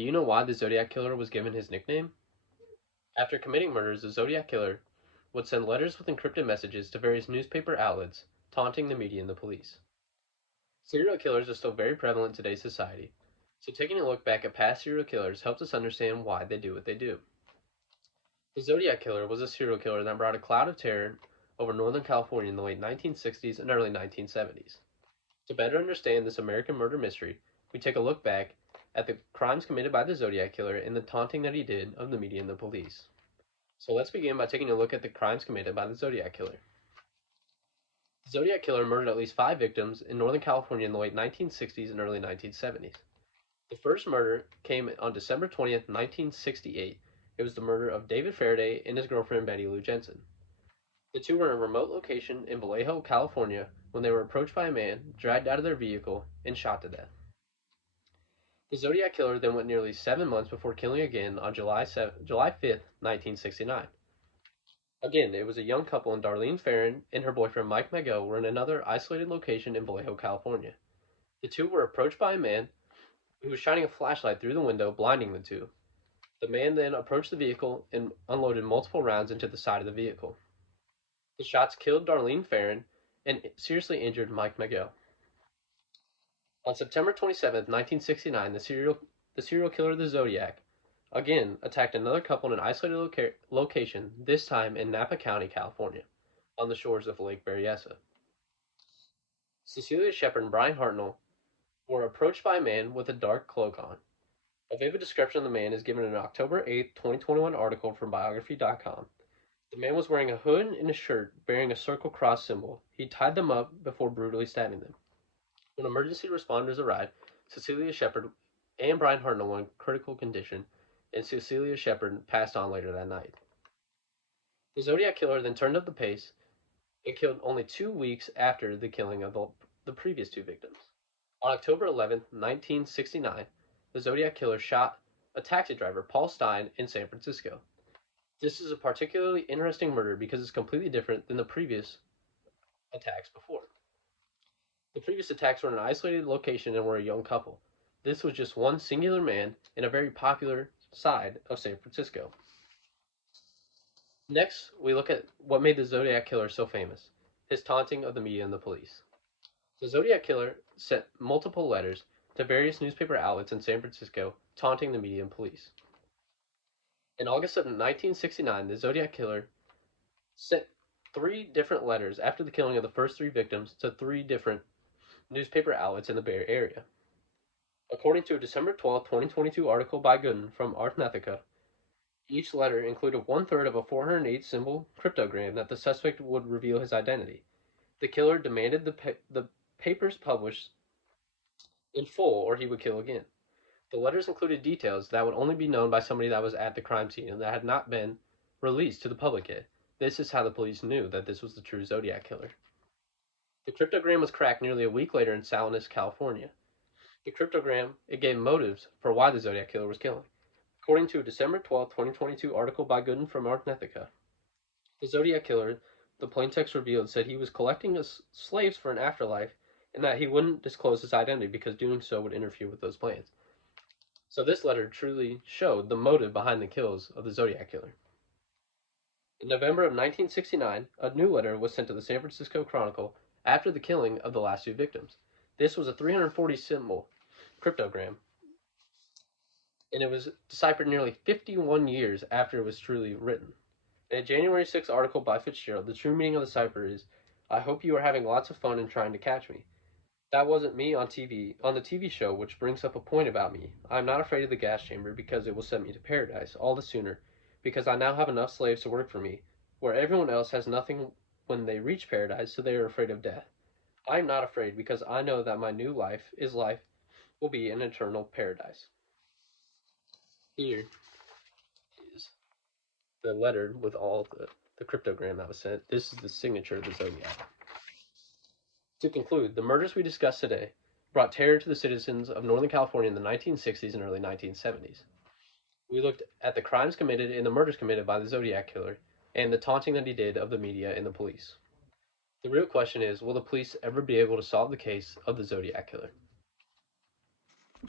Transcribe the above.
Do you know why the Zodiac Killer was given his nickname? After committing murders, the Zodiac Killer would send letters with encrypted messages to various newspaper outlets, taunting the media and the police. Serial killers are still very prevalent in today's society, so taking a look back at past serial killers helps us understand why they do what they do. The Zodiac Killer was a serial killer that brought a cloud of terror over Northern California in the late 1960s and early 1970s. To better understand this American murder mystery, we take a look back at the crimes committed by the Zodiac Killer and the taunting that he did of the media and the police. So let's begin by taking a look at the crimes committed by the Zodiac Killer. The Zodiac Killer murdered at least 5 victims in Northern California in the late 1960s and early 1970s. The first murder came on December 20th, 1968. It was the murder of David Faraday and his girlfriend Betty Lou Jensen. The two were in a remote location in Vallejo, California, when they were approached by a man, dragged out of their vehicle, and shot to death. The Zodiac Killer then went nearly 7 months before killing again on July 5th, 1969. Again, it was a young couple, and Darlene Ferrin and her boyfriend Mike Mageau were in another isolated location in Vallejo, California. The two were approached by a man who was shining a flashlight through the window, blinding the two. The man then approached the vehicle and unloaded multiple rounds into the side of the vehicle. The shots killed Darlene Ferrin and seriously injured Mike Mageau. On September 27th, 1969, the serial killer of the Zodiac again attacked another couple in an isolated location, this time in Napa County, California, on the shores of Lake Berryessa. Cecilia Shepard and Brian Hartnell were approached by a man with a dark cloak on. A vivid description of the man is given in an October 8, 2021 article from biography.com. The man was wearing a hood and a shirt bearing a circle cross symbol. He tied them up before brutally stabbing them. When emergency responders arrived, Cecilia Shepard and Brian Hartnell were in critical condition, and Cecilia Shepard passed on later that night. The Zodiac Killer then turned up the pace and killed only 2 weeks after the killing of the previous 2 victims. On October 11, 1969, the Zodiac Killer shot a taxi driver, Paul Stine, in San Francisco. This is a particularly interesting murder because it's completely different than the previous attacks before. The previous attacks were in an isolated location and were a young couple. This was just one singular man in a very popular side of San Francisco. Next, we look at what made the Zodiac Killer so famous: his taunting of the media and the police. The Zodiac Killer sent multiple letters to various newspaper outlets in San Francisco, taunting the media and police. In August of 1969, the Zodiac Killer sent 3 different letters after the killing of the first 3 victims to 3 different newspaper outlets in the Bay Area. According to a December 12, 2022 article by Gooden from Arthnetica, each letter included 1/3 of a 408 symbol cryptogram that the suspect would reveal his identity. The killer demanded the papers published in full or he would kill again. The letters included details that would only be known by somebody that was at the crime scene and that had not been released to the public yet. This is how the police knew that this was the true Zodiac Killer. The cryptogram was cracked nearly a week later in Salinas, California. The cryptogram, it gave motives for why the Zodiac Killer was killing. According to a December 12, 2022 article by Gooden from Arthnetica, the Zodiac Killer, the plaintext revealed, said he was collecting slaves for an afterlife and that he wouldn't disclose his identity because doing so would interfere with those plans. So this letter truly showed the motive behind the kills of the Zodiac Killer. In November of 1969, a new letter was sent to the San Francisco Chronicle after the killing of the last 2 victims. This was a 340 symbol cryptogram, and it was deciphered nearly 51 years after it was truly written. In a January 6 article by Fitzgerald, the true meaning of the cipher is, "I hope you are having lots of fun and trying to catch me. That wasn't me on the TV show, which brings up a point about me. I'm not afraid of the gas chamber because it will send me to paradise all the sooner, because I now have enough slaves to work for me, where everyone else has nothing when they reach paradise, so they are afraid of death. I am not afraid because I know that my new life will be an eternal paradise." Here is the letter with all the cryptogram that was sent. This is the signature of the Zodiac. To conclude, the murders we discussed today brought terror to the citizens of Northern California in the 1960s and early 1970s. We looked at the crimes committed and the murders committed by the Zodiac Killer and the taunting that he did of the media and the police. The real question is, will the police ever be able to solve the case of the Zodiac Killer?